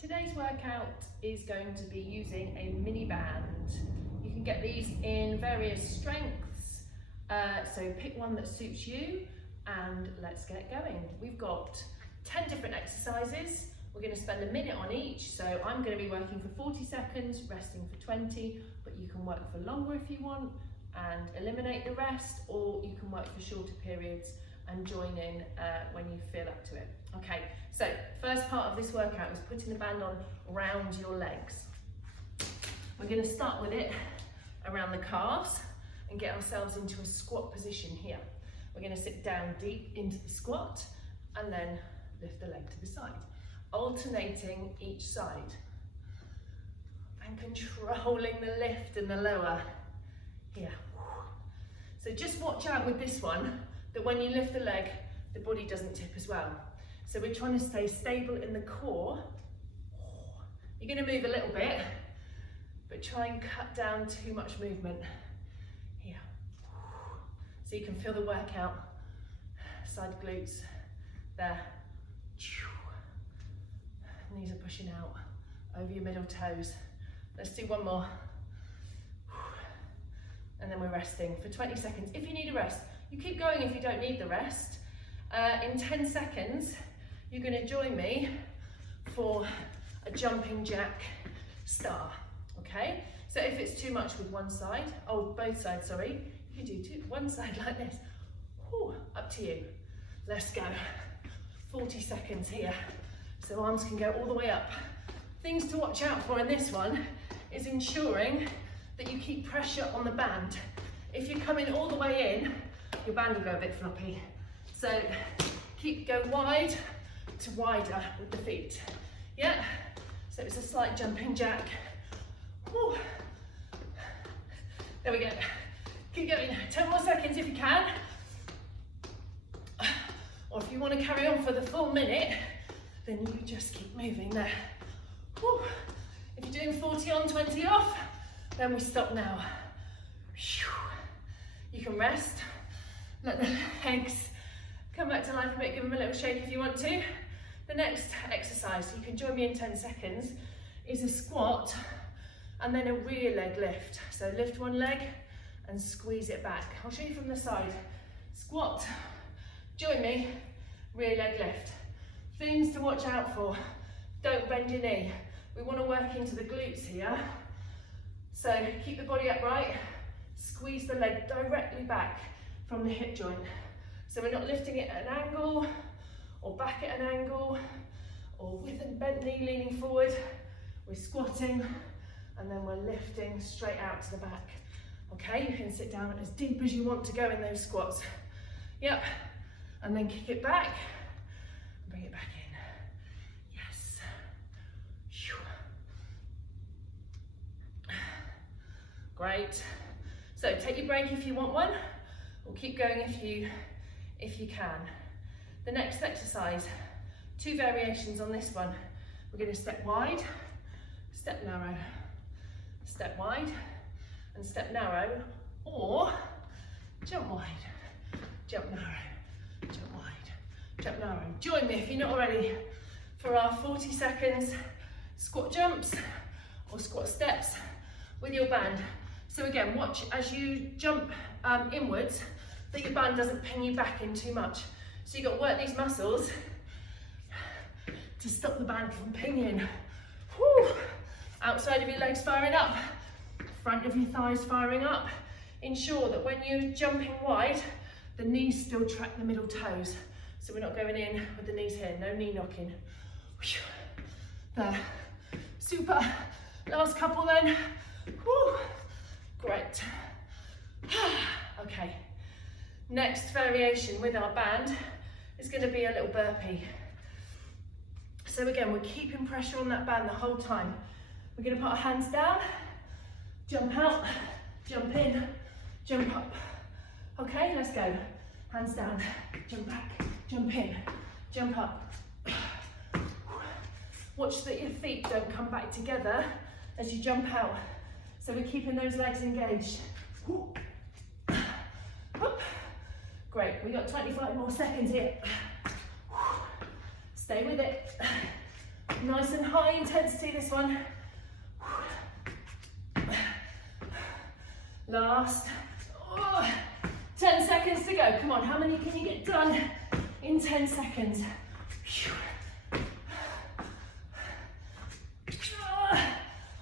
Today's workout is going to be using a mini band. You can get these in various strengths, so pick one that suits you and let's get going. We've got 10 different exercises. We're going to spend a minute on each, so I'm going to be working for 40 seconds, resting for 20, but you can work for longer if you want and eliminate the rest, or you can work for shorter periods and join in when you feel up to it. Okay, so first part of this workout is putting the band on around your legs. We're going to start with it around the calves and get ourselves into a squat position here. We're going to sit down deep into the squat and then lift the leg to the side, alternating each side and controlling the lift and the lower here. So just watch out with this one that when you lift the leg, the body doesn't tip as well. So we're trying to stay stable in the core. You're going to move a little bit, but try and cut down too much movement here. So you can feel the workout, side glutes there. Knees are pushing out over your middle toes. Let's do one more. And then we're resting for 20 seconds. If you need a rest, you keep going if you don't need the rest. In 10 seconds, you're going to join me for a jumping jack star, okay? So if it's too much with one side, both sides, sorry, you can do one side like this. Whew, up to you. Let's go. 40 seconds here. So arms can go all the way up. Things to watch out for in this one is ensuring that you keep pressure on the band. If you're coming all the way in, your band will go a bit floppy. So go wide to wider with the feet. Yeah, so it's a slight jumping jack. Whew. There we go. Keep going, 10 more seconds if you can. Or if you want to carry on for the full minute, then you just keep moving there. Whew. If you're doing 40 on, 20 off, then we stop now. You can rest, let the legs come back to life a bit, give them a little shake if you want to. The next exercise, you can join me in 10 seconds, is a squat and then a rear leg lift. So lift one leg and squeeze it back. I'll show you from the side. Squat, join me, rear leg lift. Things to watch out for, don't bend your knee. We want to work into the glutes here. So keep the body upright, squeeze the leg directly back from the hip joint. So we're not lifting it at an angle, or back at an angle, or with a bent knee leaning forward. We're squatting, and then we're lifting straight out to the back. Okay, you can sit down as deep as you want to go in those squats. Yep, and then kick it back, and bring it back in. Yes. Great. So take your break if you want one, or keep going if you can. The next exercise, 2 variations on this one. We're going to step wide, step narrow, step wide, and step narrow, or jump wide, jump narrow, jump wide, jump narrow. Join me if you're not already for our 40 seconds squat jumps or squat steps with your band. So again, watch as you jump inwards that your band doesn't ping you back in too much. So you've got to work these muscles to stop the band from pinging. Whew. Outside of your legs firing up, front of your thighs firing up. Ensure that when you're jumping wide, the knees still track the middle toes. So we're not going in with the knees here, no knee knocking. There, super. Last couple then. Whew. Great. Okay, next variation with our band is going to be a little burpee. So again, we're keeping pressure on that band the whole time. We're going to put our hands down, jump out, jump in, jump up. Okay, let's go. Hands down, jump back, jump in, jump up. Watch that your feet don't come back together as you jump out. So we're keeping those legs engaged. Great, we got 25 more seconds here. Stay with it. Nice and high intensity, this one. Last 10 seconds to go. Come on, how many can you get done in 10 seconds?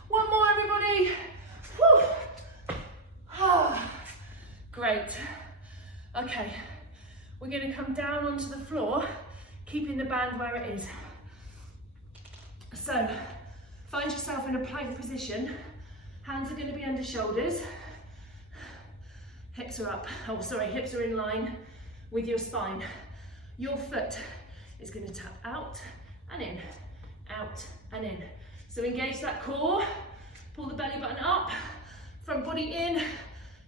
One more, everybody. Great. Okay, we're going to come down onto the floor, keeping the band where it is. So, find yourself in a plank position. Hands are going to be under shoulders. Hips are up. Oh, sorry, hips are in line with your spine. Your foot is going to tap out and in, out and in. So engage that core, pull the belly button up, front body in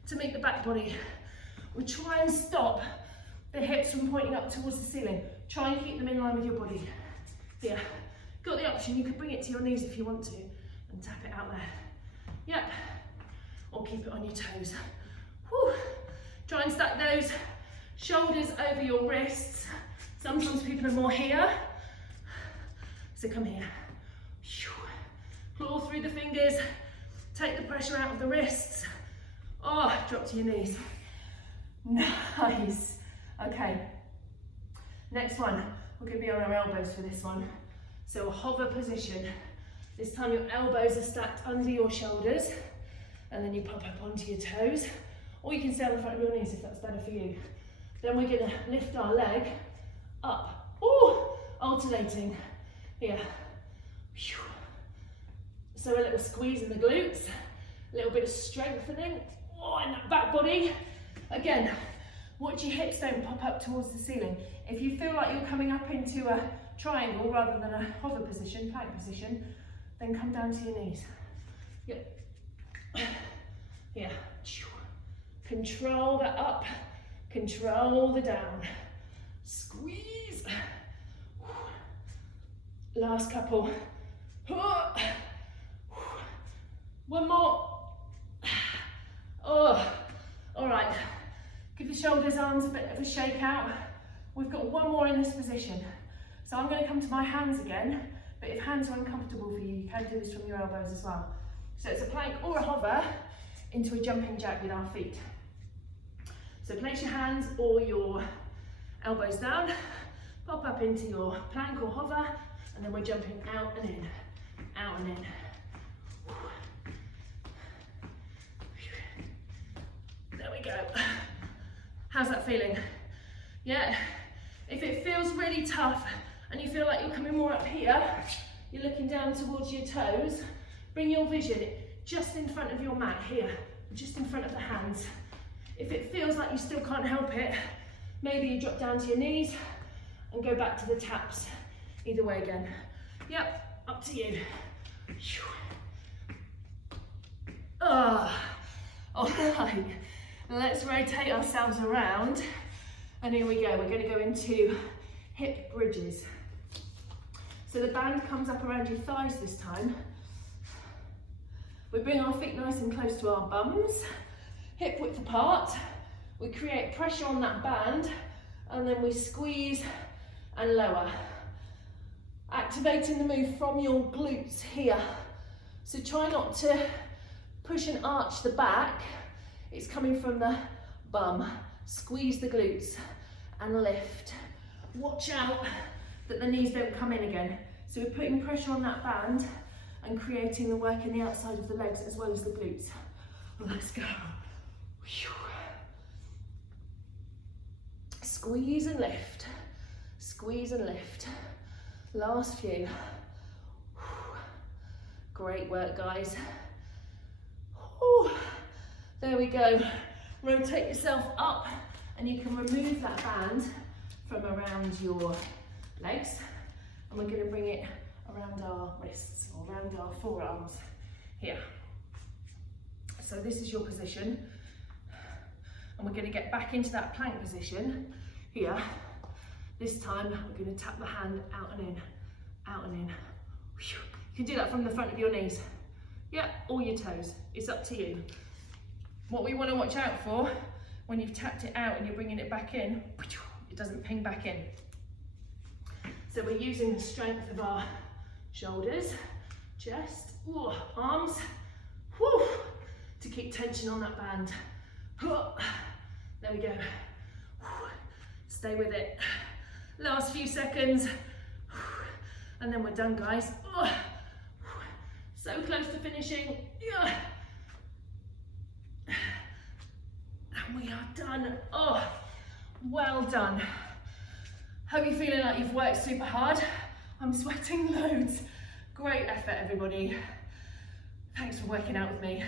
to meet the back body. We try and stop the hips from pointing up towards the ceiling. Try and keep them in line with your body. Here, got the option, you could bring it to your knees if you want to and tap it out there. Yep, or keep it on your toes. Whew. Try and stack those shoulders over your wrists. Sometimes people are more here, so come here. Claw through the fingers, take the pressure out of the wrists. Oh, drop to your knees. Nice. Okay, next one, we're going to be on our elbows for this one. So a hover position. This time your elbows are stacked under your shoulders and then you pop up onto your toes, or you can stay on the front of your knees if that's better for you. Then we're going to lift our leg up. Oh, alternating. Here. So a little squeeze in the glutes, a little bit of strengthening in that back body. Again, watch your hips don't pop up towards the ceiling. If you feel like you're coming up into a triangle rather than a hover position, plank position, then come down to your knees. Yeah. Control the up, control the down. Squeeze. Last couple. One more. Oh, all right. Give your shoulders, arms a bit of a shake out. We've got one more in this position. So I'm going to come to my hands again, but if hands are uncomfortable for you, you can do this from your elbows as well. So it's a plank or a hover into a jumping jack with our feet. So place your hands or your elbows down, pop up into your plank or hover, and then we're jumping out and in, out and in. There we go. How's that feeling? Yeah. If it feels really tough and you feel like you're coming more up here, you're looking down towards your toes, bring your vision just in front of your mat here, just in front of the hands. If it feels like you still can't help it, maybe you drop down to your knees and go back to the taps. Either way again. Yep, up to you. All right, let's rotate ourselves around. And here we go, we're going to go into hip bridges. So the band comes up around your thighs this time. We bring our feet nice and close to our bums, hip width apart. We create pressure on that band and then we squeeze and lower. Activating the move from your glutes here. So try not to push and arch the back. It's coming from the bum. Squeeze the glutes and lift. Watch out that the knees don't come in again. So we're putting pressure on that band and creating the work in the outside of the legs as well as the glutes. Let's go. Squeeze and lift. Squeeze and lift. Last few. Great work, guys. There we go. Rotate yourself up and you can remove that band from around your legs, and we're going to bring it around our wrists or around our forearms here. So this is your position, and we're going to get back into that plank position here. This time we're going to tap the hand out and in, out and in. You can do that from the front of your knees, or your toes, it's up to you. What we want to watch out for, when you've tapped it out and you're bringing it back in, it doesn't ping back in. So we're using the strength of our Shoulders, chest, ooh, arms, whew, to keep tension on that band. There we go. Stay with it. Last few seconds. And then we're done, guys. So close to finishing. And we are done. Oh, well done. Hope you're feeling like you've worked super hard. I'm sweating loads. Great effort, everybody. Thanks for working out with me.